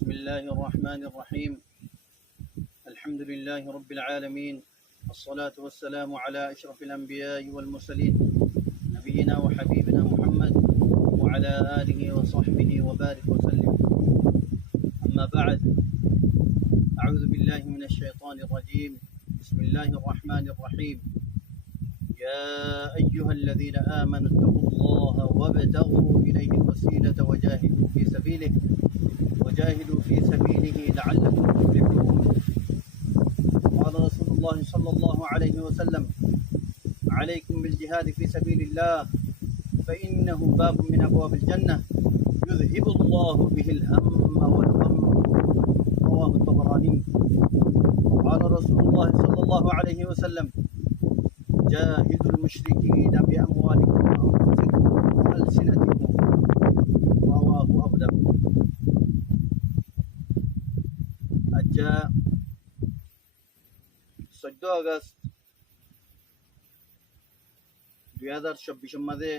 بسم الله الرحمن الرحيم. الحمد لله رب العالمين، الصلاة والسلام على أشرف الأنبياء والمرسلين، نبينا وحبيبنا محمد وعلى آله وصحبه وبارك وسلم. أما بعد، أعوذ بالله من الشيطان الرجيم. بسم الله الرحمن الرحيم. يا أيها الذين آمنوا اتقوا الله وابتغوا إليه الوسيلة وجاهدوا في سبيله لعلكم تفلحون. قال رسول الله صلى الله عليه وسلم: عليكم بالجهاد في سبيل الله فإنه باب من أبواب الجنة يذهب الله به الهم والغم. رواه الطبراني. قال رسول الله صلى الله عليه وسلم: جاهدوا المشركين بأموالكم وأنفسكم وألسنتكم. رواه أبو داود. আজ্জা 14 August 2024 মাঝে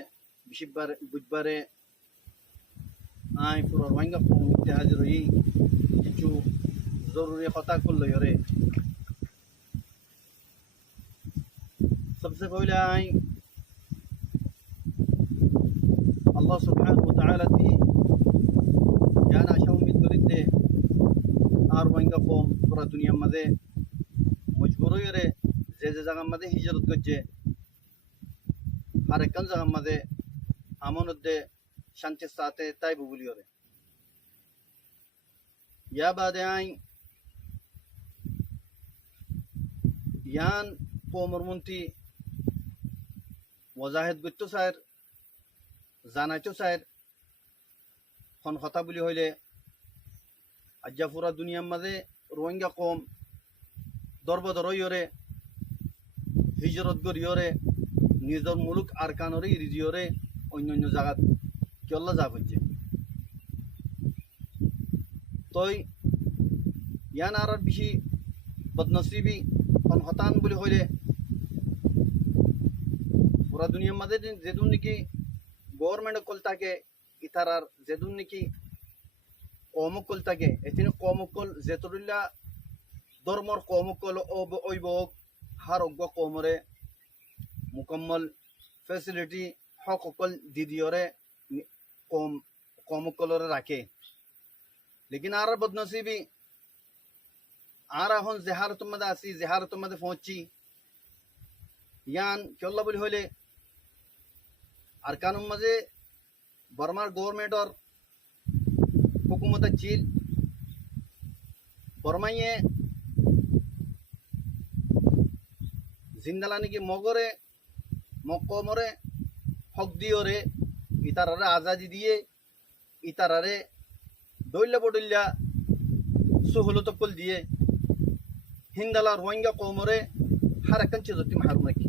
বুধবারে I পুরো রোহিঙ্গা কমিউনিটি হাজির হই কিছু জরুরি কথা করল রে। सबसे पहले आई अल्लाह सुब्हानहु व तआला ती ज्ञान आशा उम्मीद करीते আর রোহিঙ্গা কম পুরা দুনিয়ার মাঝে মজবুর হয়ে যে জায়গার মাঝে হিজরত করছে আর একখান জায়গার মাঝে আমনদে শান্তির সাথে তাই বলি ওরে ইয়া বাদে আই ইয়ান কমর মন্ত্রী ওয়াজাহিদ গত্য স্যার জানাইতো স্যার খন কথা বলি হইলে আজ্জা পুরা দুনিয়ার মাঝে রোহিঙ্গা কম দরবদর ইয়রে হিজরত গরিয়রে নিজের মুলুক আরকানরে ইরিজিয়রে অন্য অন্য জায়গাত কিয়ল্লা যা হচ্ছে তই ইয়ান আর বেশি বদনসিবি খন হতান বলি হইলে পুরা দুনিয়ার মাঝে যেদুন নাকি গভর্নমেন্ট কল থাকে ইতারার যেদুন নাকি কমকল থাকে এদিন কমকল যেতরিল্লা ধর্মর কমকল অভিভাবক হার অজ্ঞ কমরে মুকম্মল ফেসিলিটি হকল দিদিওরে কমকলরে রাখে। লেকিন আর বদনসিবি আর এখন জেহারত মধ্যে আসি জেহারত মধ্যে পৌঁছি ইয়ান কেল্লা বলি হইলে আর কানুন মাঝে বর্মার গভর্নমেন্টর হুকুমত চিল বর্মাইয়ে জিন্দালা নাকি মগরে মকমরে হক দিওরে ইতারারে আজাদি দিয়ে ইতারারে দৈল্লা বডল্লা সহলতকল দিয়ে হিন্দালা রোহিঙ্গা কমরে হারাকান চেজতি মাহারু নাকি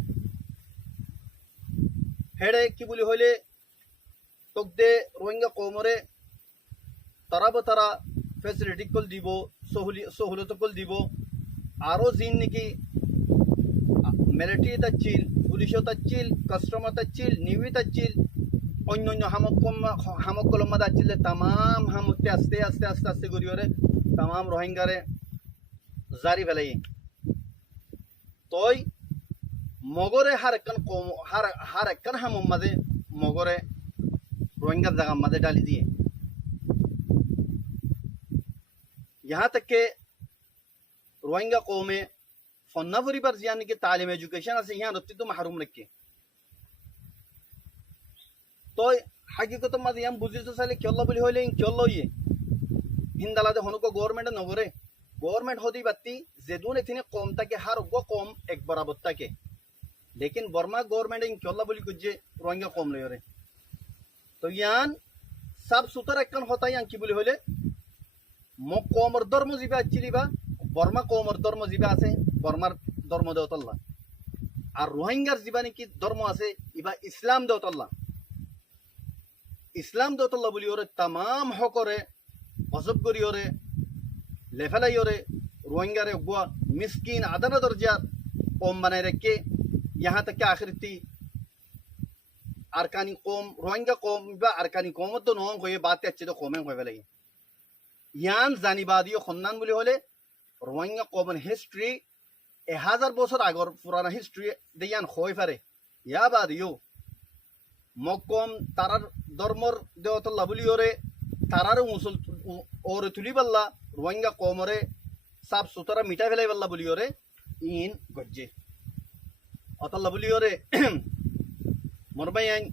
হেডে কি বলি হইলে তকদে রোহিঙ্গা কমরে তারা ফেসিলিটি কল দিব সহলত কল দিব আরো জিন নাকি মিলিটারি তাচ্ছিল পুলিশও তাচ্ছিল কাস্টমার তাচ্ছিল নিউই তাচ্ছিল অন্য অন্য হামকল মাদা আচ্ছিলে তামাম হামতে আস্তে আস্তে আস্তে আস্তে করিওরে তামাম রোহিঙ্গারে জারি ফেলাই তই মগরে হার একখান হামম মাঝে মগরে রোহিঙ্গার জায়গার মাঝে ডালি দিয়ে यहाँ तक के रोहिंगा कौमे फन्नावरी पर यानी कि तालीम एजुकेशन से यहाँ रत्ती तो महरूम रखे तो हकीकत मत यहाँ बुझी तो साले क्यों बोली होले क्यों ये हिंदाला दे होने को गवर्नमेंट नगरे गवर्नमेंट होती बत्ती जेदून इतने कौम तक के हर वो कौम एक बराबर तक के लेकिन बर्मा गवर्नमेंट इन क्यों बोली कुछ रोहिंगा कौम ले रहे तो यहाँ सब सुतर एक होता है यहाँ की बोली होले কমর ধর্ম জিবা চিলিবা বর্মা কমর ধর্ম জিবা আছে বর্মার ধর্ম দেওতল্লা আর রোহিঙ্গার জিবা নাকি ধর্ম আছে ইবা ইসলাম দেওতল্লা বলি ওরে তামাম হকরে হজব করি ওরে লেফেলাই ওরে রোহিঙ্গারে গুয়া মিসকিন আদানা দরজার কম বানাই রেখে ইহা থেকে আখরিতি আরকানি কম রোহিঙ্গা কম বা আরকানি কম তো নয় হয়ে বাতে আছে তো কমে হয়ে ফেলে ইয়ান জানিবাদীয় সন্ধান বুলি হলে রোহিঙ্গা কমন হিস্ট্রি 1000 বছর আগর পুরানা হিস্ট্রি দেয়ান হয়ে পারে ইয়া বাদিও মকম তারার ধর্মর দেওতল্লা বুলি ওরে তারার মুসল ওরে তুলি পাল্লা রোহিঙ্গা কমরে সাফ সুতরা মিটাই ফেলাই পাল্লা বুলি ওরে ইন গজ্জে অতল্লা বুলি ওরে মরবাই আইন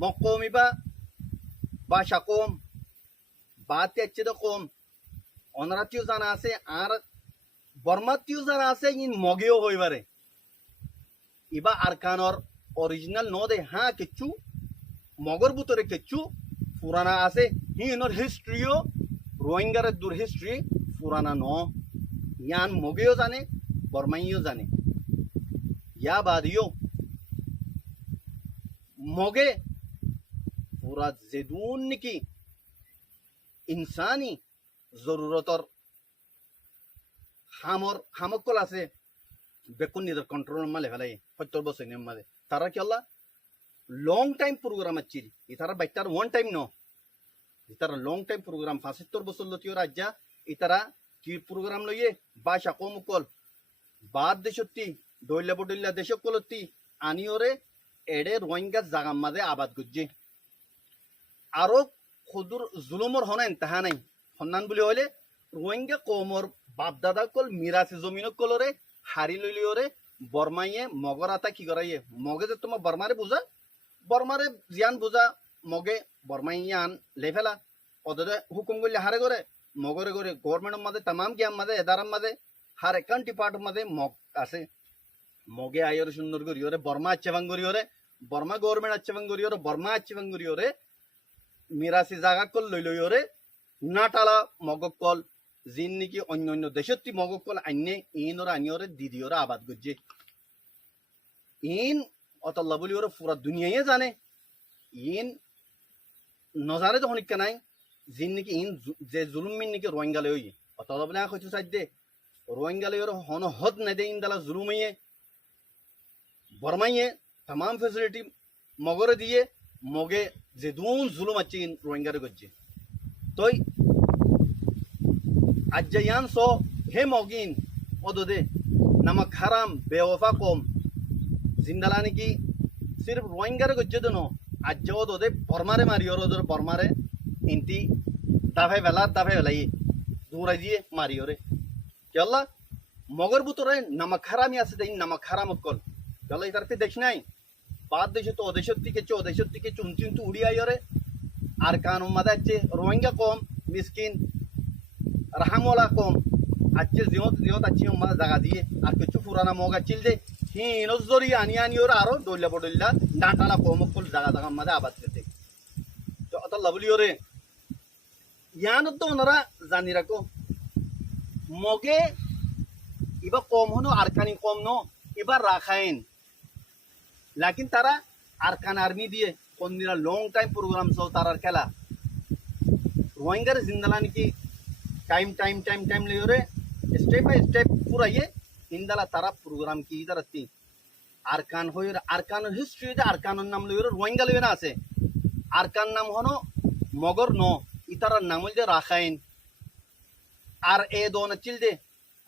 মকমিবা ভাষা কম বাতে আছে তো কম অনারাতিও জানা আছে আর বর্মাতিও জানা আছে ইন মগেও হইবারে ইবা আরকানর অরিজিনাল ন দে হ্যাঁ কিচ্ছু মগর ভিতরে কিচ্ছু পুরানা আছে হিনর হিস্ট্রিও রোহিঙ্গারের দূর হিস্ট্রি পুরানা ন ইয়ান মগেও জানে বর্মাইও জানে ইয়া বাদিও মগে পুরা যেদুন নাকি ইনসানি জরুরতর হামকল আছে বেকুন নিজের কন্ট্রোল মালে ফেলাই 70 বছর মাঝে তারা কি আল্লাহ লং টাইম প্রোগ্রাম আছিল ইতারা বাইটার ওয়ান টাইম ন ইতারা লং টাইম প্রোগ্রাম 75 বছর লতিও রাজ্যা ইতারা কি প্রোগ্রাম লইয়ে ভাষা কমকল বাদ দেশত্তি দৈল্লা বডল্লা দেশকলতি আনিওরে এডে রোহিঙ্গা জাগাম মাঝে আবাদ গুজ্জে আরো খুদুর জুলুমর হনা ইন্তাহা নাই সন্ধান বুলি হলে রোহিঙ্গা কমর বাপদাদা কল মিরাসি জমিন কলরে হারি লইলিওরে বর্মাইয়ে মগর আতা কি করাইয়ে মগে যে তোমার বর্মারে বুঝা বর্মারে জিয়ান বুঝা মগে বর্মাইয়ান লেফেলা ওদের হুকুম করলে হারে করে মগরে করে গভর্নমেন্ট মাঝে তামাম গিয়াম মাঝে এদারাম মাঝে হার একান ডিপার্ট মাঝে মগ আছে মগে আইরে সুন্দর করিওরে বর্মা আচ্ছেবাং করিওরে বর্মা গভর্নমেন্ট আচ্ছেবাং করিওরে বর্মা আচ্ছেবাং করিওরে মিরাসি জাগা কল লইলইওরে নাটালা মগক কল জিন নাকি অন্য অন্য দেশত্তি মগক কল আইনে ইনর আনিওরে দিদিওরে আবাদ গজ্জে ইন অতল্লা বলি ওরে পুরা দুনিয়ায় জানে ইন নজারে যখন ইকা নাই জিন নাকি ইন যে জুলুমিন নাকি রোহিঙ্গালে ওই অতল্লা বলে হইতে চাই দে রোহিঙ্গালে ওরে হন হদ না দে ইনদালা জুলুমাইয়ে বর্মাইয়ে तमाम फैसिलिटी मगरे दिए मगे जेदून जुलुम अच्छी रोहिंगारे गज्जे तो अज्जयान सो हे मोगिन ओदोदे नमक हराम बेवफा कोम जिंदलाने की सिर्फ रोहिंगारे गज्जे दोनो अज्ज ओदोदे बर्मारे मारी और ओदोर बर्मारे इंती दाफे वेलाई दूर आइए मारी ओरे क्या मगर बुतोरे नमक हरामी आसे दे नमक हराम कल चलो इधर पे देखना ही बात देशो तो ओदेशत्ती के चुनचिन तो उड़ी आई रे आर कानून मदाचे रोहिंग्या कोम मिस्किन रहमोला कोम अच्छे जियोत अच्छी मदा जगह दिए आर कुछ पुराना मोगा चिल दे ही नजरी आनी और आरो डोल्ला बडोल्ला डांटाला कोम कुल जगह मदा आबाद करते तो अत लवली रे यान तो नरा जानी रखो मोगे इबा कोम होनो आरकानी कोम नो इबा राखाइन लेकिन तारा आरकान आर्मी दिए कौन दिना लॉन्ग टाइम प्रोग्राम सो तारा खेला रोहिंगर जिंदलानी की टाइम ले रे स्टेप बाय स्टेप पूरा ये इंदला तारा प्रोग्राम की इधर आती आरकान हो आरकान हिस्ट्री दे आरकान नाम ले रोहिंगा ले ना आसे आरकान नाम होनो मगर नो इतारा नाम ले राखाइन आर ए दोन चिल दे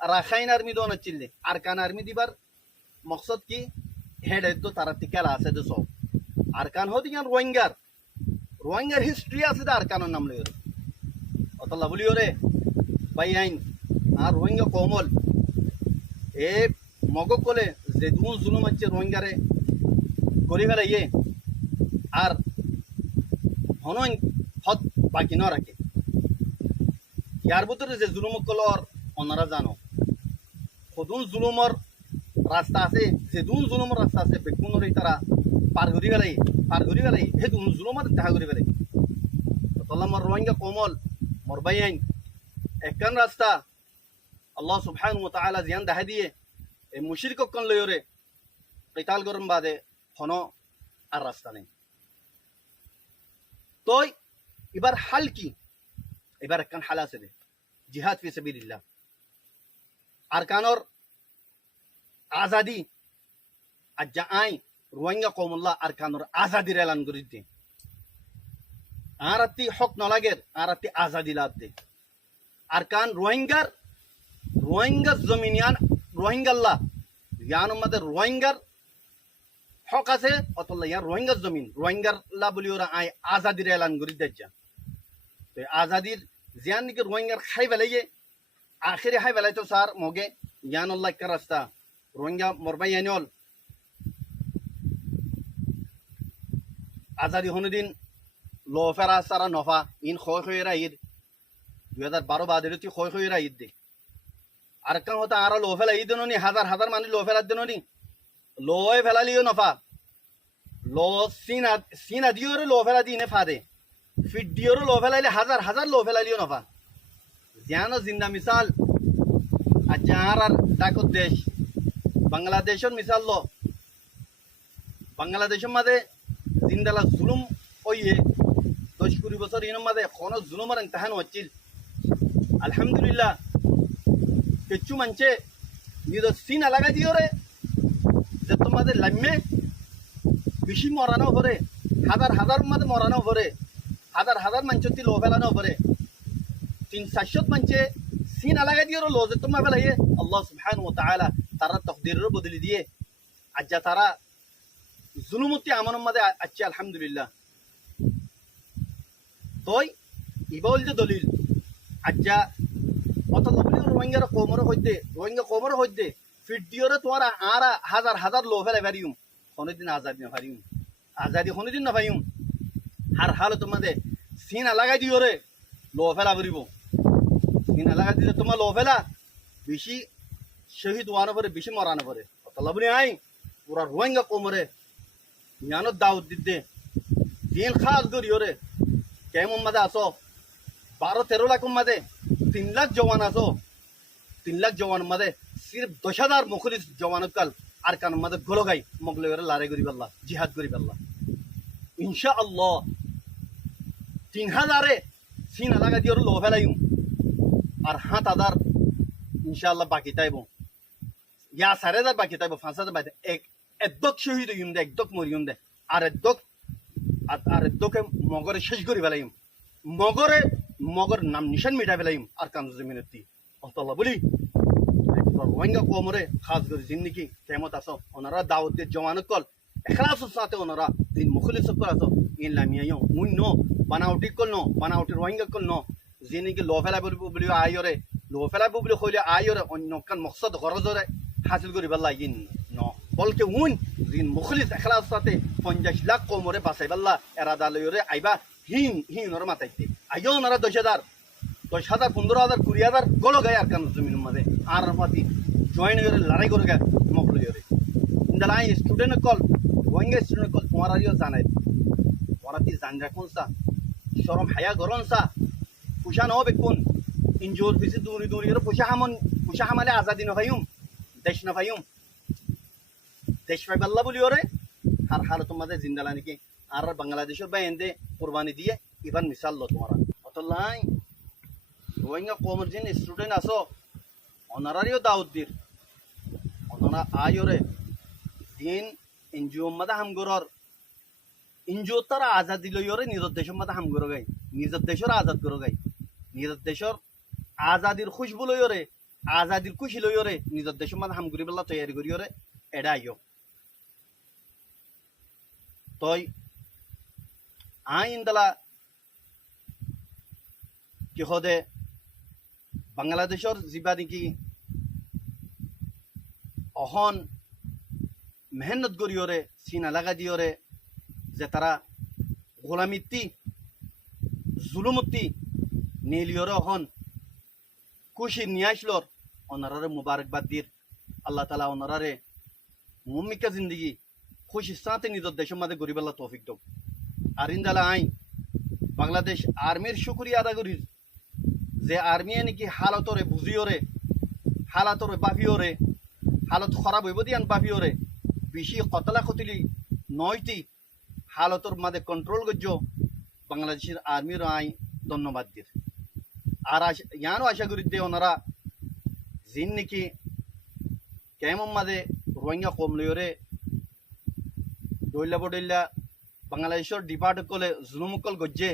राखाइन आर्मी दोन चिल दे आरकान आर्मी दिबार मकसद की हेड है तो तारा तिकेला आसे दो सो आरकान होती क्या रोहिंगर हिस्ट्री आसे दे आरकान नाम ले अतल्ला बोलियो रे भाई आइन आ रोहिंगा कोमल ए मगो कोले जेदुन जुलुम अच्छे रोहिंगारे करी फेला ये आर हनो हद बाकी न रखे यार बुतरे जे जुलुम कलर ओनारा जानो खुदुन जुलुमर रास्ता से जेदुन जुलुमर रास्ता से बेकुन रे तारा पार करी फेलाई हे दुन जुलुमर ता करी फेलाई तल्ला मर रोहिंगा कोमल मर भाई आइन एकन रास्ता अल्लाह सुब्हानहु व तआला जियान दाह दिए ए मुशरिक कन लयो रे किताल गरम बादे हनो আর রাস্তা নেই তো এবার হাল কি এবার একখান হাল আছে দে জিহাদ ফি সাবিলিল্লাহ আরকানর আজাদি আজ্জা আই রোহিঙ্গা কওমুল্লাহ আরকানর আজাদির এলান করিতে আর আত্তি হক নলাগের আর আত্তি আজাদি লাদে আর কান রোহিঙ্গা জমিনিয়ান রোহিঙ্গাল্লাহ ইয়ান আমাদের রোহিঙ্গার হক আছে অতল্লা ইয়ার রোহিঙ্গার জমিন রোহিঙ্গাল্লাহ বলি ওরা আই আজাদির এলান করি দেখা তো আজাদির জিয়ান নাকি রোহিঙ্গার খাই বেলাইয়ে আখেরে খাই বেলাই তো স্যার মগে ইয়ান আল্লাহ একটা রাস্তা রোহিঙ্গা মরবাই ইয়ানল আজাদি হনুদিন লো ফেরা সারা নফা ইন খয়েরা ঈদ 2012 বাদের খয়েরা ঈদ দে আর কান হতা আর লো ফেলা ঈদ নি হাজার হাজার মানুষ লো ফেলা দেন নি লোয়ে ফেলালিও নফা লো সিনা দিওরে লো ফেলা দিনে ফাদে ফিট দিওরে লো ফেলাইলে হাজার হাজার লো ফেলালিও নফা জানো জিন্দা মিসাল আচ্ছা আর ডাকত দেশ বাংলাদেশের মিসাল লো বাংলাদেশের মাঝে জিন্দালা জুলুম ওইয়ে 10-20 বছর ইনের মাঝে কোনো জুলুমের ইমতিহান হচ্ছিল আলহামদুলিল্লাহ কিছু মানছে নিজের সিন আলাগা দিওরে যে তোমাদের লাম্যে বেশি মরানো পরে হাজার হাজার মধ্যে মরানো পরে হাজার হাজার মানুষটি লো ফেলানো পরে 300 মানুষে সিন আলাগা দিয়ে লো যে তোমার ফেলাইয়ে আল্লাহ সুবহানাহু ওয়া তাআলা তারা তকদিরের বদলি দিয়ে আজ্জা তারা জুলুমতি আমানের মধ্যে আছে আলহামদুলিল্লাহ তই ইবল যে দলিল আজ্জা অত রোহিঙ্গার কোমর হইতে ফিট দিওরে তোমার আর হাজার হাজার লো ফেলে পারিম কোনোদিন আজাদি না পারিম আজাদি কোনোদিন না পাইম আর হালো তোমাদের সিন লাগাই দিওরে লো ফেলা পড়িব সিন লাগাই দিলে তোমার লো ফেলা বেশি শহীদ হওয়ানো পরে বেশি মরানো পরে অত লাভনি আই পুরা রোহিঙ্গা কোমরে জ্ঞানত দাউদ দিতে দিন খাস করিওরে কেমন মাঝে আসো 12-13 লাখ মাঝে 3 লাখ জওয়ান আসো 3 লাখ জওয়ান মাঝে সির্ফ 10,000 মুখলিস জওয়ানত কাল আর কান মাঝে গোলো গাই মগলে লড়াই করি পাল্লা জিহাদ করি পাল্লা ইনশাআল্লাহ 3,000 সিন লাগা দিওর লো ফেলাইম আর 7,000 ইনশাআল্লাহ বাকি তাইব ইয়া 4,000 বাকি তাইব 5,000 বাকি একদক শহীদ হইম দে একদক মরিম দে আর একদকে মগরে শেষ করি ফেলাইম মগর নাম নিশান মিটা ফেলাইম আর কান জমিনতি অতলা বলি রোহিঙ্গা কোমরে খাস করে জিন্দিগি কেমত আসো ওনারা দাওয়াত দিয়ে জওয়ান কল এখলাসের সাথে ওনারা দিন মুখলিস কল আসো ইন লামিয়াও মুই নো বানাউটি কল নো বানাউটি রোহিঙ্গা কল নো জিনিগি লো ফেলা বলি আইরে লো ফেলা বলি কইলে আইরে অন্য কান মকসদ গরজরে হাসিল করি পাল্লা ইন নো বলকে উন দিন মুখলিস এখলাসের সাথে 50 লাখ কোমরে বাসাই পাল্লা এরাদা লইরে আইবা হিন ওর মাথাইতে আইও ওনারা 10,000 15,000 20,000 গলো গায় আর কান জমিনের মাঝে আর পাতি জয়েন করে লড়াই করে গে মকলে করে ইন্দালাই স্টুডেন্ট কল রোহিঙ্গা স্টুডেন্ট কল তোমার আরিও জানাই ওরাতি জান রাখুন সা শরম হায়া গরন সা পুষা ন বেকুন ইনজোর বিসি দূরি করে পুষা হামালে আজাদি না ভাইম দেশ না ভাইম দেশ ভাই আল্লাহ বলি ওরে আর হাল তোমাদের জিন্দালা নাকি আর বাংলাদেশের বাইন্দে কুরবানি দিয়ে ইবান মিসাল লো তোমার অতলাই রোহিঙ্গা কোমর যিনি স্টুডেন্ট আসো অনারারিও দাউদ দির অনারা আয়োরে দিন এনজিও মাদা হামগরর এনজিও তারা আজাদি লইরে নিজের দেশের মাদা হামগর গাই নিজের দেশের আজাদ করো গাই নিজের দেশের আজাদির খুশবু লইরে আজাদির খুশি লইরে নিজের দেশের মাদা হামগরি বেলা তৈরি করিরে এডা আইও তই আইন দালা কি হদে বাংলাদেশের যা নাকি অহন মেহনত করিওরে চিনা লাগা দিওরে যে তারা গোলামিত্তি জুলুমতি নীলিওরে অহন খুশি নিয়ে আসলোর ওনারারে মুবারকবাদ দির আল্লাহ তালা ওনারারে মুমিকা জিন্দগি খুশির সাথে নিজের দেশের মাঝে গরিবাল্লা তৌফিক দো আর ইন্দালা আই বাংলাদেশ আর্মির শুক্রিয়া আদা করি যে আর্মি নাকি হালতরে বুঝিওরে হালাতরে বাফিওরে হালত খারাপ হইব দিয়ান বাফিওরে বেশি কতলা কতলি নয়টি হালতর মাঝে কন্ট্রোল করছো বাংলাদেশের আর্মির আই ধন্যবাদ দির আর ইয়ানও আশা করি যে ওনারা জিন নাকি কেমন মাঝে রোহিঙ্গা কমলিওরে ডইলা বডইলা বাংলাদেশের ডিপার্ট কলে জুলুমকল গজ্জে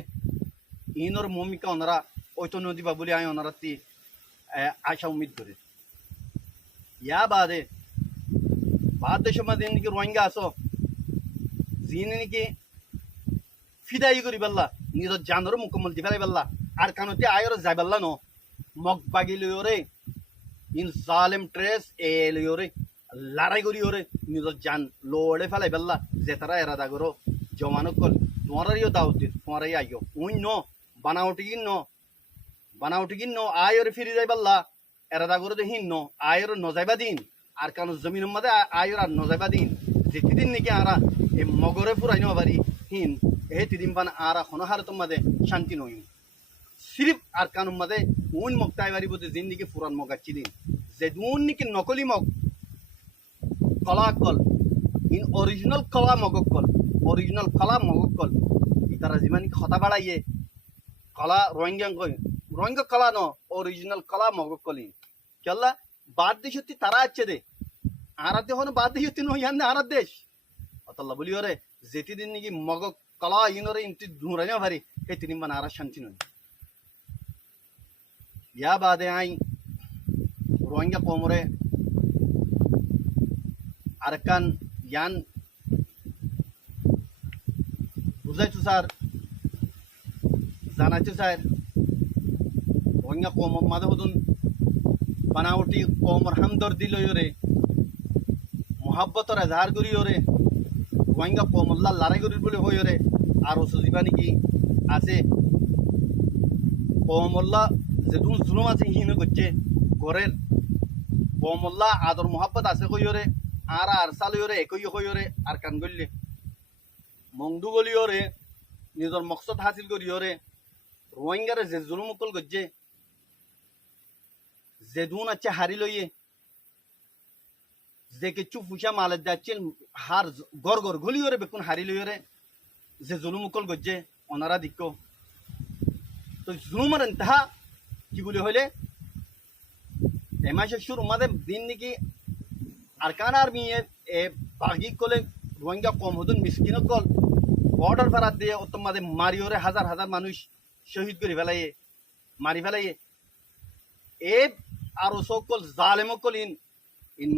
ইনর ভূমিকা ওনারা ওইতো নদীবা বলে আয় ওনারা তি আশা উম্মিদ করে ইয়া বাদে দেশের মধ্যে নাকি রোহিঙ্গা আসো যিনি নাকি ফিদাই করি পাল্লা নিজের জানর মুকম্মল দি ফেলাই পাল্লা আর কানতে আয়র যাই পাল্লা ন মগ বাগি লইরে ইন জালেম ট্রেস এ লইরে লড়াই করি ওরে নিজের জান লড়ে ফেলাই পাল্লা যে তারা এরাদা করো জমানো কল তোমারও দাওয়াত দিত তোমারই আইও উই ন বানাউটি কিন ন আয়র ফিরি যাই পাল্লা এরাদা করে তো হিন ন আয়র নজাইবা দিন আর কারণ জমিনের মধ্যে আয়র আর নজাইবা দিন যেতিদিন নাকি আরা এই মগরে ফুরাই ন পারি হিন এই তিদিন পান আরা হনহার তোমাদের শান্তি নই সিরিফ আর কানুন মাদে উন মগতাই বাড়ি বলতে জিন্দিগি ফুরান মগাচ্ছি দিন যে দুন নাকি নকলি মগ কলা কল ইন অরিজিনাল কলা মগকল অরিজিনাল কলা মগকল ইতারা যিমান হতা বাড়াইয়ে কলা রোহিঙ্গা কলা ন অরিজিনাল কলা মগকলি কেলা বাদ দেশ হতে তারা আছে দে আরাত হন বাদ দেশ হতে নই হান আরাত দেশ অতল্লা বলি ওরে যেতি দিন নাকি মগ কলা ইনরে ইনতি ধুরাই না ভারি হে তিন বান আরা শান্তি নই ইয়া বাদে আই রোহিঙ্গা কোমরে আরকান ইয়ান বুঝাইছো স্যার জানাইছো স্যার রোহিঙ্গা কোম মাদে হদুন বানাওটি কোমর হামদর্দি লইরে মোহাব্বতর এজাহার করিওরে রোহিঙ্গা কোমল্লা লড়াই করির বলে হইরে আর সুজিবা নাকি আছে কোমল্লা যেদুন জুলুম আছে হিন করছে ঘরের কোমল্লা আদর মোহাব্বত আছে কইরে আর আরসাল হইরে একই হইরে আর কান গল্লে মংদু গলিওরে নিজের মকসদ হাসিল করিওরে রোহিঙ্গারে যে জুলুম মুকল করছে যে দুন আছে হারি লইয়ে যে কিছু ফুসা মালে যাচ্ছেন হার গড় গড় গলিওরে বেকুন হারি লইরে যে জুলুম মুকল করছে ওনারা দিক্ক তো জুলুমের ইন্তহা কি বলে হইলে এমাসে শুরু মাদে দিন নাকি আরকান আর্মি এ বাগি কলে রোহিঙ্গা কম হতুন মিসকিন কল বর্ডার ফেরাত দিয়ে তোমাদে মারিওরে হাজার হাজার মানুষ শহীদ করে ফেলাইয়ে মারি ফেলাইয়ে এ আর সকল জালেমকল ইন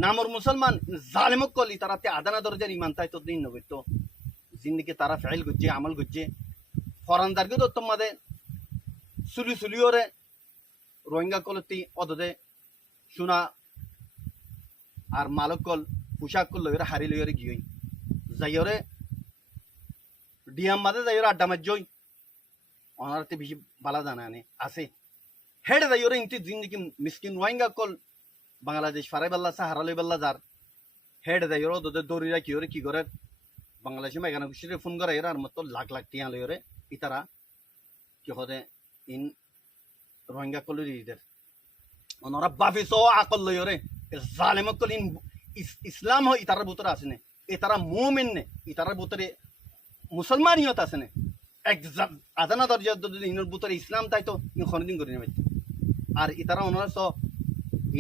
নামর মুসলমান জালেমকল ই তারাতে আদানা দরজার ইমান তাই তো দিন নবে তো জিন্দিকে তারা ফেল করছে আমল করছে ফরানদারকে তো তোমাদে সুলিওরে রোহিঙ্গা কলতি অদদে সোনা আর মালকল পোশাক কল লইরে হারি লইরে গিয়ে যাইরে ডিয়াম মাদে যাইরে আড্ডা মারজই অনারতে বেশি বালা জানা আনে আছে হেডে যাইরে ইনতি জিন্দিগি মিসকিন রোহিঙ্গা কল বাংলাদেশ ফারাই বাল্লা সাহারা লই বাল্লা যার হেডে যাইরে দদে দৌড়িরা কি করে বাংলাদেশে মেঘানা খুশিরে ফোন করে আর মতো লাখ লাখ টিয়া লইরে ইতারা কি হদে ইন রোহিঙ্গা কলের ইদের ওনারা বাফিস আকল লইরে জালেমকল ইন ইসলাম হয় ইতারার ভিতরে আছে না এতারা মুমিন নে ইতারার ভিতরে মুসলমানিয়ত আছে না এক আদানা দরজা ইনের ভিতরে ইসলাম তাই তো খনদিন করে নেবে আর ইতারা ওনারা তো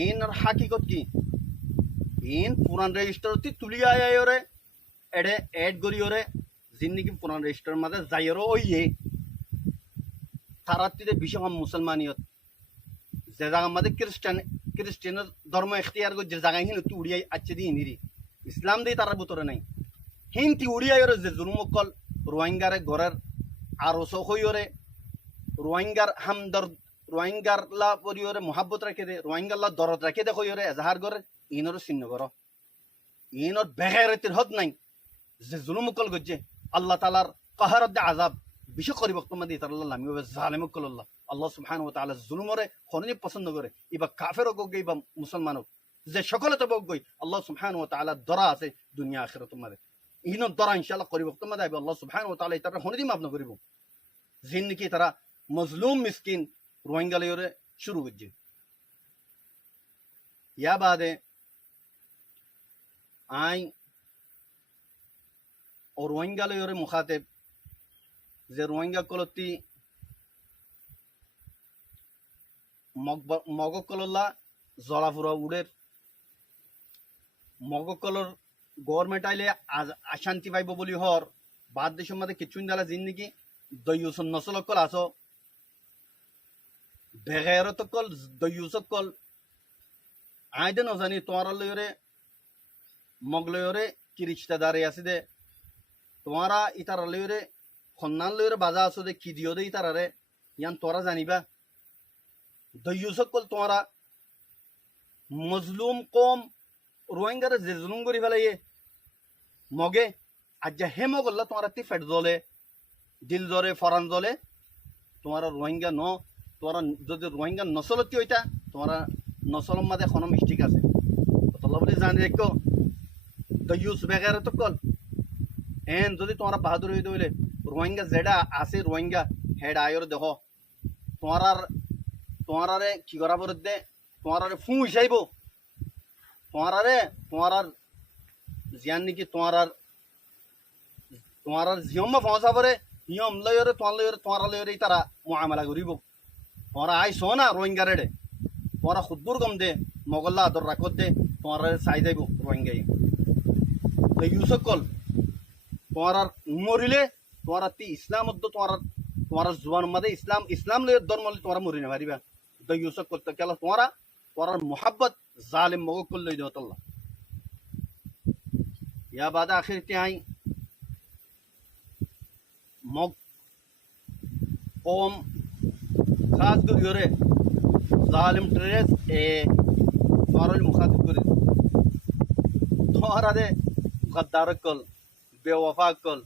ইনর হাকিকত কি ইন পুরান রেজিস্টারতে তুলি আয়রে এডে এড করিওরে জিন্দিগি পুরান রেজিস্টার মাঝে যাইরো ওইয়ে তারাতে বিশ মুসলমানিয়ত যে জায়গা আমাদের খ্রিস্টান ধর্ম এখতিয়ার করে যে জায়গায় হিন তুই উড়িয়াই আছে দিয়ে নিরি ইসলাম দিয়ে তার ভিতরে নাই হিন্তি উড়িয়াই যে জুলুমকল রোহিঙ্গারে ঘরের আর হইরে রোহিঙ্গার হামদর রোহিঙ্গার লা পরিওরে মোহাব্বত রাখে দে রোহিঙ্গার লা দরদ রাখে দে হইরে এজাহার করে ইনর চিহ্ন কর ইনর বেগারতির হদ নাই যে জুলুমকল গজ্জে আল্লাহ তাআলার কাহার দে আযাব বিশেষ করে বক্তব্য দিয়ে তার আল্লাহ আমি জালেমকল আল্লাহ আল্লাহ সুবহানাহু ওয়া তাআলা জুলুমরে খননি পছন্দ করে ইবা কাফের হোক ইবা মুসলমান হোক যে সকলে তো বক গই আল্লাহ সুবহানাহু ওয়া তাআলা দরা আছে দুনিয়া আখিরাত তোমাদের ইনো দরা ইনশাআল্লাহ করিব তোমাদের আইব আল্লাহ সুবহানাহু ওয়া তাআলা তার খননি মাফ না করিব জিন কি তারা মজলুম মিসকিন রোহিঙ্গা লইরে শুরু করছে ইয়া বাদে আই ও রোহিঙ্গা লইরে মুখাতেব যে রোহিঙ্গা কলতি মগকলল্লা জলাফুরা উড়ের মগকলর গভর্নমেন্ট আইলে অশান্তি পাইব বলি হর বাদ দেশের মধ্যে কিছু দালা জিন্দিগি দৈয়সন নসলকল আছো বেগেরত কল দয়ুসক কল আইদে নজানি তোমার লয়রে মগ লয়রে কি রিশতেদারে আছে দে তোমারা ইতার লয়রে খন্নান লয়রে বাজা আছো দে কি দিও দে ইতারারে ইয়ান তোরা জানিবা দয়ুসক কল তোমারা মজলুম কম রোহিঙ্গারে যে জুলুম করি ফেলাইয়ে মগে আজ্জা হে মগল্লা তোমার তি ফেট জ্বলে দিল জ্বলে ফরান জ্বলে তোমার রোহিঙ্গা ন তোমার যদি রোহিঙ্গা নসলতি ওইটা তোমার নসলম মাঝে কোনো মিস্টেক আছে তলা বলে জানি রেখো দয়ুস বেগারে তো কল এন যদি তোমার বাহাদুর হইতে হইলে রোহিঙ্গা যেটা আছে রোহিঙ্গা হেড আয়র দেহ তোমারে কি করা বলতে তোমারে ফু হিসাইব তোমার জিয়ান নাকি তোমার জিয়ম পৌঁছা পরে নিয়ম লয়রে তোমার লয়রে তারা মুআমালা করিব তোমার আইস না রোহিঙ্গা রেডে তোমার খুদ্দুর কম দে মগল্লা আদর রাখত দে তোমার চাই যাইব রোহিঙ্গাই ইউসক কল তোমার মরিলে তোমার তি ইসলাম তোমার জুবান মাদে ইসলাম লয় ধর্ম তোমার মরি না পারিবা ইউসক করতে কেলা তোমার মোহাব্বত জালিম মগকুল লই দেওয়া या बाद आखिर क्या आई मग ओम खास गुरियोरे जालिम ट्रेस ए तोरल मुखातिब गुरि तोरा दे गद्दार कल बेवफा कल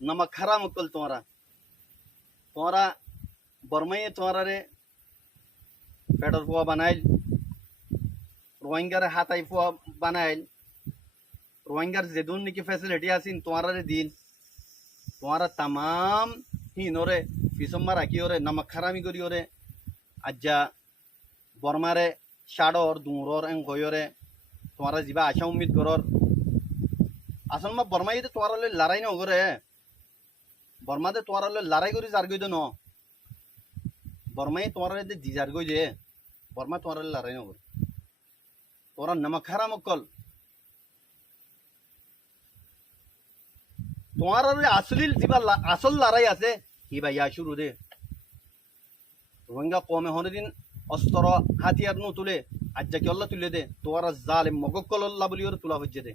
नमक हराम कल तोरा बर्मई तोरा रे पेट्रोल फुआ बनाइल रोहिंगार हाथाई फुआ बनाइल रोहिंगार जेदुन निकी फैसिलिटी आसिन तुम्हारा दिल तुम्हारा तमाम ही नोरे फिसम्मा राखी ओरे नमक खरामी करी ओरे आज्जा बर्मारे शाडोर दूर एंग गोयोरे तुम्हारा जीवा आशा उम्मीद करोर असल में बर्मा ये तुम्हारा ले लड़ाई न होगरे बर्मा दे तुम्हारा ले लड़ाई करी जार गई दो न बर्मा ये तुम्हारा ले दी जार गई जे बर्मा तुम्हारा ले लड़ाई न होगरे তোরা নমক হারাম কল তোমার আসলিল যিবা আসল লড়াই আছে কি ভাই শুরু দে রোহিঙ্গা কমে হনদিন অস্ত্র হাতিয়ার নু তুলে আজ্জা কি আল্লাহ তুলে দে তোরা জালিম মগকল আল্লাহ বলি ওর তুলা হজ্জে দে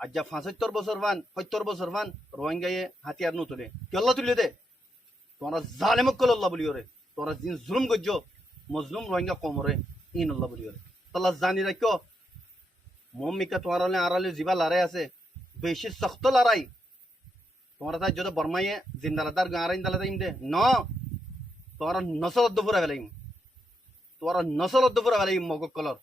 আজ্জা ৭৫ বছর ভান ৭০ বছর ভান রোহিঙ্গায়ে হাতিয়ার নু তুলে কি আল্লাহ তুলে দে তোরা জালিম কল আল্লাহ বলি ওরে তোরা জিন জুলুম গজ্জ মজলুম রোহিঙ্গা কমরে ইন আল্লাহ বলি ওরে तला जानी रखो मम्मी का तुम्हारा आराले जीवा लड़ाई आसे बेशी सख्त लड़ाई तुम्हारा था जो बर्मा ये जिंदालादार गारा इंदालादा इमदे न तुम्हारा नस्ल अद्दुपुरा वाला तुम्हारा नस्ल अद्दुपुरा वाला मगक कलर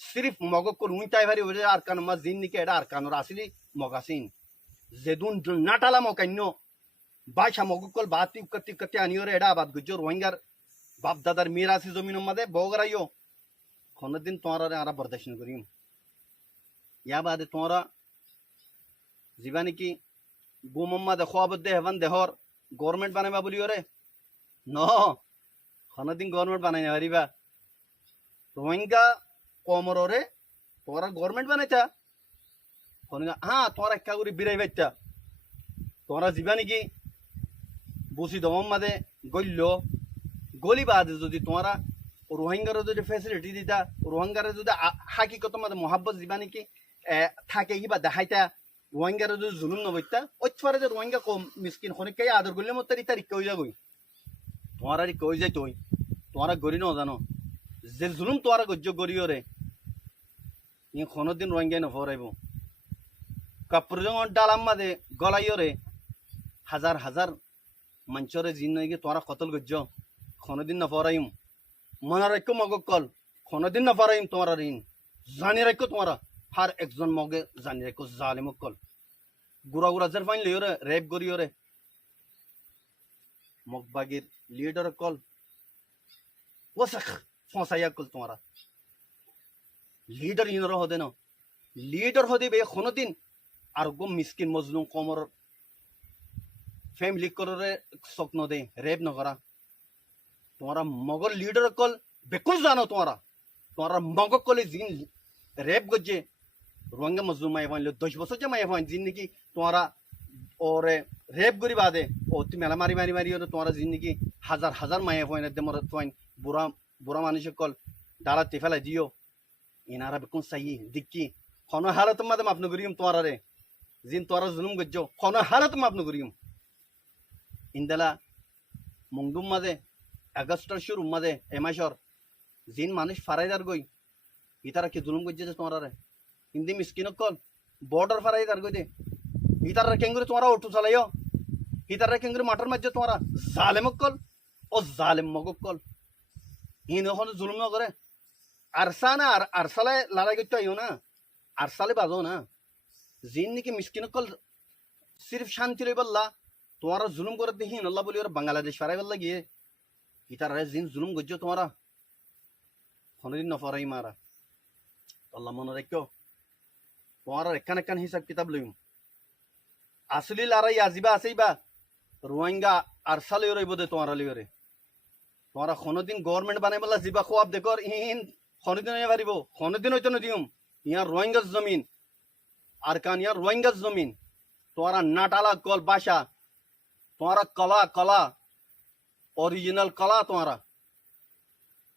सिर्फ मगक को ऊंचाई भारी वजह आरकान मा जिन निके एडा आरकान और असली मगासिन जेदुन नाटाला मकान्नो बादशाह मगक कल बाती कत्ती आनी और एडा बात गुजर रोहिंगार बाप दादार मीरासी जमीनों मदे बोगरायो खन दिन तुम्हारा आरा बर्दाश्त करीम या बाद तुम्हारा जीवानी की गुमम्मा देखो अब दे हवन देहर गवर्नमेंट बने बोलियो रे न खन दिन गवर्नमेंट बनाई हरीबा रोहिंगा कोमरो रे तुम्हारा गवर्नमेंट बने था हाँ तुम्हारा क्या करी बिराई बच्चा तुम्हारा जीवानी की बुसी दम मादे गल्लो गली बाद जो तुम्हारा रोहिंगार जो फैसिलिटी दीता रोहिंगार जो हाकिकत मत मोहब्बत जीवानी की থাকে কিবা দেখাইতা রোহিঙ্গার जो जुलुम नबैता ओछफारे जो रोहिंगा को मिस्किन खने के आदर करले मत तारी कई जागई तुम्हारा री कई जाय तोई तुम्हारा गरी न जानो जे जुलुम तुम्हारा गज्ज गरियो रे इन खनो दिन रोहिंगा न फराइबो कपरजों डालाम मादे गलाइयो रे हजार हजार मंचरे जिन नगे तुम्हारा कतल गज्ज खनो दिन न फराइम मना रखो मगो कल खनो दिन न फराइम तुम्हारा ऋण जानी रखो तुम्हारा हर एक जन मगे जानी रखो जालिम कल गुरा गुरा जर फाइन लियो रे रेप करियो रे मगबागिर लीडर कल वसख फसाया कल तुम्हारा लीडर इन रहो देना लीडर हो दे बे खनो दिन আর গো মিসকিন মজলুম কমর ফ্যামিলি করে স্বপ্ন দে রেপ ন করা তোমারা মগর লিডার কল বেকুল জানো তোমারা মগর কলে জিন রেপ গজে রোহিঙ্গা মজলুম মাই ফাইন 10 বছর যে মাই ফাইন জিন নাকি তোমারা ওরে রেপ করি বাদে ও তুমি মেলা মারি মারি মারি ওরে তোমার জিন্দিগি হাজার হাজার মায়ে ফয়েন দে মরে ফয়েন বুড়া বুড়া মানুষ কল দাঁড়াতে ফেলাই দিও ইনারা বেকুন সাই দিক্কি কোন হালত মাদে মাফ নগরিম তোমার রে জিন তোরা জুলুম গজ্জো কোন হালত মাফ নগরিম ইন্দালা মুংদুম মাদে আগস্টর শুরু মাদে এমাশর জিন মানুষ ফারাইদার গই ইতারা কি জুলুম গজ্জে তোমার রে হিন্দি মিসকিন কল বর্ডার ফারাইদার গই দে ইতারা কেঙ্গুরি তোমারা অটো চালাইও ইতারা কেঙ্গুরি মাটার মাঝে তোমারা জালেম কল ও জালেম মগ কল ইন এখন জুলুম ন করে আরসা না আর আরসালে লড়াই করতে আইও না আরসালে বাজো না জিন নাকি মিসকিন কল সির্ফ শান্তি রই বললা তোমারা জুলুম করে দেখি আল্লাহ বলি ওরা বাংলাদেশ ফারাই বললা গিয়ে ইতারা জিন জুলুম গজ্জো তোমারা কোনদিন নফরাই মারা আল্লাহ মনে রাখো তোমারা এখান এখান হিসাব কিতাব লইম আসলি লড়াই আজিবা আছেইবা রোহিঙ্গা আরসালে রইব দে তোমারা লিওরে তোমারা কোনোদিন গভর্নমেন্ট বানাই বলা জিবা খোয়াব দেখর ইন কোনোদিন হয়ে পারিব কোনোদিন হইতো নদিম ইয়ার রোহিঙ্গার জমিন আর কান ইয়ার রোহিঙ্গার জমিন তোমারা নাটালা কল বাসা তোমারা কলা কলা অরিজিনাল কলা তোমারা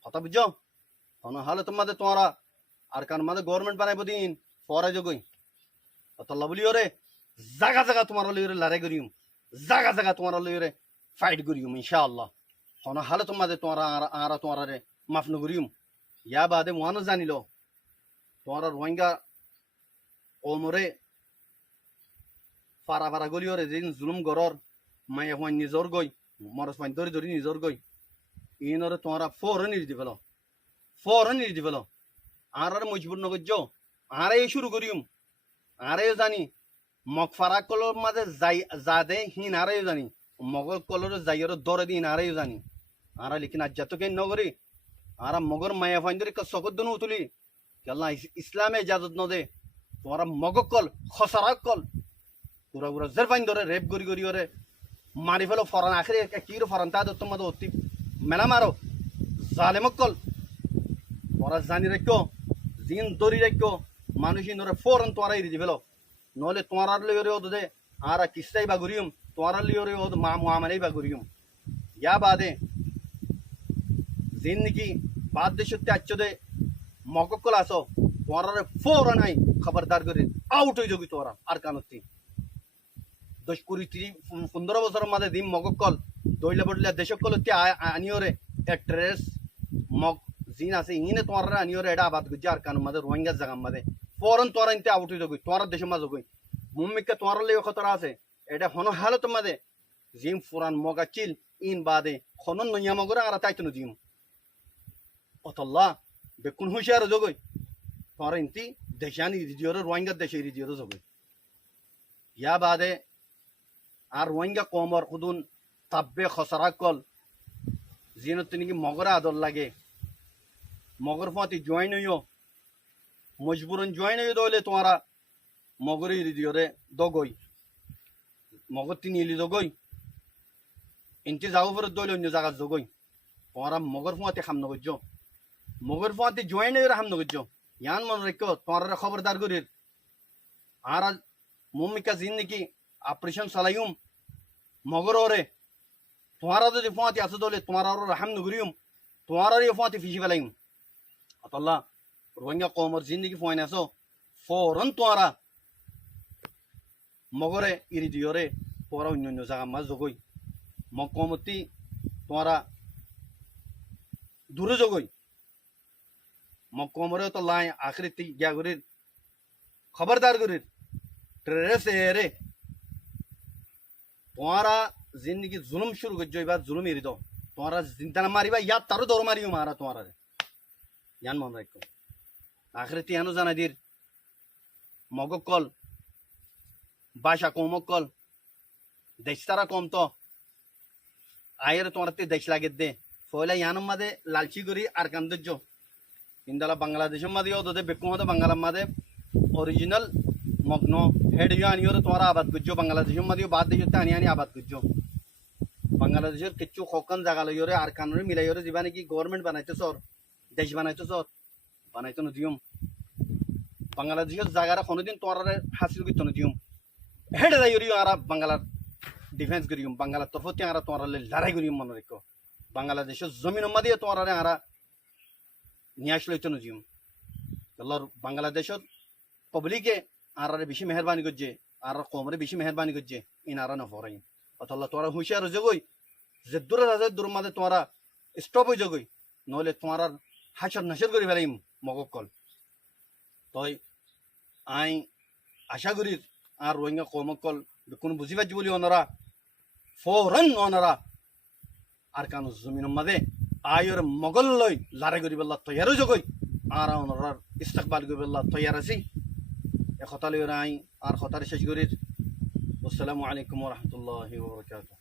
কথা বুঝছো কোন হালে তোমাদের তোমারা আর কান মাঝে গভর্নমেন্ট বানাইব দিন পরে যোগই অতল্লা বলি ওরে জাগা জাগা তোমার লইরে লড়াই করিম জাগা জাগা তোমার লইরে ফাইট করিম ইনশাআল্লাহ কোন হালে তোমাদের তোমারা আর তোমারা রে মাফ নগরিম ইয়া বাদে মহান জানিল তোমার রোহিঙ্গা ওমরে ফারা ফারা গলিওরে যেদিন জুলুম গরর মায়ে হইন নিজর গই মরস পাইন ধরি ধরি নিজর গই ইনরে তোমারা ফৌরন নিজ দিবেল আর মজবুর নগজ্য আরে শুরু করিম আরে জানি মগ ফারা কলর মাঝে যাই যা দে হিন আরে জানি মগল কলর যাইয়ের দরে দিন আরে জানি আর লিখিন আজ যত কেন নগরি আর মগর মায়া ফাইন ধরে সকত দনু তুলি কেলা ইসলামে ইজাজত ন দে তোমারা মগ কল খসরা কল পুরা পুরা জের ফাইন ধরে রেপ গরি গরি ওরে মারি ফেলো ফরান আখরে কির ফরান তা তোমাদের অতি মেলা মারো জালেমক কল তোরা জানি রাখো জিন দরি রাখো মানুষই নরে ফোরন তোরা ইরি দিবেলো নহলে তোমার লিওরে ওদ দে আর কিস্তাই বা ঘুরিম তোমার লিওরে ওদ মা মুআমালাই বা ঘুরিম ইয়া বাদে জিন নাকি বাদ দেশতে আচ্ছ দে মককল আসো তোমার ফোরন আই খবরদার করে আউট হয়ে যাবি তোরা আর কানতি 10-15 বছরের মাঝে দিম মককল দইলে বদলে দেশকল আনিওরে এট্রেস মক জিন আছে ইনে তোমার আনিওরে এটা আবাদ গুজি আর কান মাঝে রোহিঙ্গা জায়গা মাঝে ফরন তোরা ইনতে আউট হয়ে যাবি তোমার দেশের মাঝে গই মুম্মিকে তোমার লেগে খতরা আছে এটা হন হালত মাঝে জিম ফুরান মগা চিল ইন বাদে খনন নইয়া মগরে আর তাইতো জিম অতল্লা বেকুন হুশিয়ার জগই তোমার ইনতি দেশানি রিজিওরে রোহিঙ্গা দেশে রিজিওরে জগই ইয়া বাদে আর রোহিঙ্গা কমর খুদুন তাব্বে খসরা কল জিনত তিনি মগরে আদর লাগে মগর ফাঁতি জয়েন হইও মজবুরন জয়েন হইও দলে তোমারা মগরে দিওরে দগই মগর তিনি ইলি দগই ইনতে যাও ফেরত দলে অন্য জায়গা দগই তোমারা মগর ফাঁতি খাম নগজ্য মগর ফাঁতি জয়েন হইও খাম নগজ্য ইয়ান মনে রেখো তোমার খবরদার করির আর মুমিকা জিন নাকি অপারেশন চালাইম মগর ওরে তোমারা যদি ফাঁতি আছে দলে তোমার রাহাম নগরিম তোমার ফাঁতি ফিসি ফেলাইম আল্লাহ রোহিঙ্গা কমর জিন্দিগি ফোন আসো ফরন তোরা মগরে ইরি দিওরে তোরা অন্য অন্য জায়গা মাছ জগই মগ কমতি তোরা দূরে জগই মগ কমরে তো লাই আখরিতি গিয়া করির খবরদার করির ট্রেস রে তোরা জিন্দিগি জুলুম শুরু করছো এবার জুলুম এরি দাও তোরা চিন্তা না মারিবা ইয়ার তারও দৌড় মারিও মারা তোমারা ইয়ান মনে রাখো আখরিতি এনো জানা দির মগক কল বাসা কমক কল দেশ তারা কম তো আয়ের তোমার দেশ লাগে দে ফলে ইয়ানোর মাঝে লালচি করি আর কান্দর্য ইন্দালা বাংলাদেশের মাঝে ওদের বেকুম হতো বাংলার মাঝে অরিজিনাল মগ্ন হেড আনিও তোমার আবাদ করছো বাংলাদেশের মাঝে বাদ দেশে আনি আনি আবাদ করছো বাংলাদেশের কিছু খকান জায়গা লইরে আর কানুরে মিলাইরে যাবা নাকি গভর্নমেন্ট বানাইতে সর দেশ বানাইতে সর বানাইতে নদিয়ম বাংলাদেশের জায়গাটা কোনোদিন তোমার হাসিল করতে নদিয়ম হেডে যাই করিও আরা বাংলার ডিফেন্স করিম বাংলার তরফতে আরা তোমার লড়াই করিম মনে রেখো বাংলাদেশের জমিন দিয়ে তোমার আরা নিয়ে আসলে তো নজিম আল্লাহর বাংলাদেশের পাবলিকে আর বেশি মেহরবানি করছে আর কমরে বেশি মেহরবানি করছে ইন আর না ফরাই অতল্লা তোরা হুঁশিয়ার জগই যে দূরে আছে দূর মাঝে তোমরা স্টপ হয়ে জগই নহলে তোমার হাসর নাসর করে ফেলাইম মগকল তই আই আশা করি আর রোহিঙ্গা কমকল কোনো বুঝি পাচ্ছি বলি ওনারা ফৌরন ওনারা আর কানো জমিন মাঝে আয়র মগল লই লড়াই করি পেলা তৈয়ারও জগই আর ওনার ইস্তেকবাল করি পেলা তৈয়ার আছি এ কথা লই আই আর কথার শেষ করি আসসালামু আলাইকুম ওয়া রাহমাতুল্লাহি ওয়া বারাকাতুহু